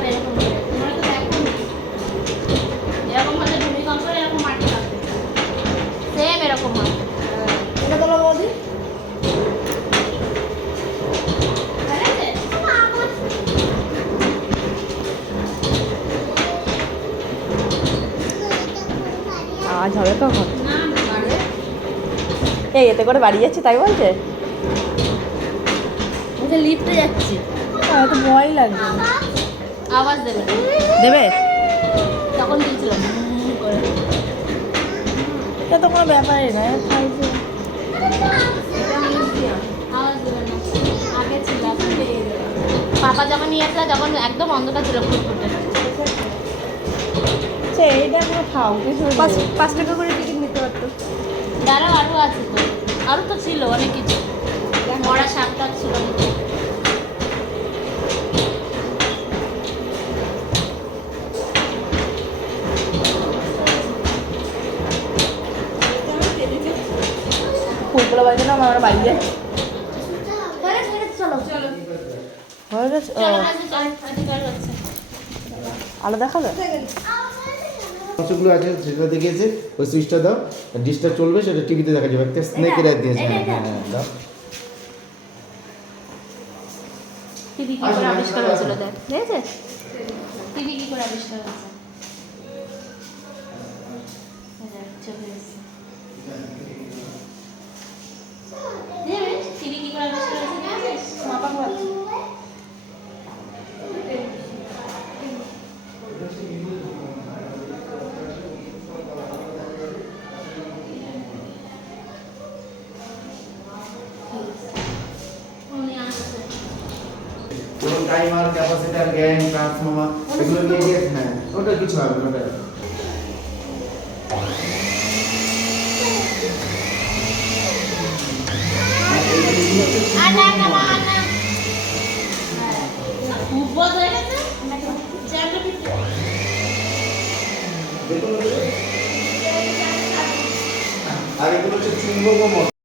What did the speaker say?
কাঁপে এরকম করে, তোমরা তো দেখো এরকম হলে ভূমিকম্প এরকম মাটি কাঁপে, সেম এরকম হয়। এটা তোলা বৌদি। আজ হবে কখন? এই এতে করে বাড়ি যাচ্ছে তাই বলছে? লিফটে যাচ্ছি, তো ভয় লাগবে। আওয়াজ দেবে না। দেবে? তখন দিয়েছিলাম এটা তো কোনো ব্যাপারই না, খাইছে। আওয়াজ দেবে না, আগে ছিল এখন দিয়ে দেবে। পাপা যখন নিয়ে আসলে তখন একদম অন্ধকার ছিল ফুটফুটে। আচ্ছা এইটা পুরো খাও, কিছু 5 টাকা করে টিকিট নিতে পারতো। দাঁড়াও আরও আছে তো, আরও তো ছিল অনেক কিছু, মরা শাক টাক ছিল। ফুলগুলো বাজে না, আমরা বাড়ি যাচ্ছি। চলো চলো হয়ে গেছে? ও, আলো দেখাবে? অংশগুলো আছে সেটা দেখিয়েছে, ওই সুইচটা দাও, ডিশটা চলবে, সেটা টিভিতে দেখা যাবে। একটা স্নেকের অ্যাড দিয়েছে। হ্যাঁ হ্যাঁ হ্যাঁ, দাও। টিভি কি করে আবিষ্কার হয়েছিল দেখ, দেখেছিস টিভি কি করে আবিষ্কার হয়েছে? টিভি কি করে আবিষ্কার হয়েছে দেখেছিস? উনি আসছে। যেমন টাইমার, ক্যাপাসিটার, গ্যাং, ট্রান্সফর্মার, এগুলো নিয়ে গিয়ে, হ্যাঁ ওটা কিছু হবে না, ওটা আনা না আনা খুব বড় হয়ে গেছে জ্যামটা ঠিক আর এগুলো হচ্ছে চুম্বক ও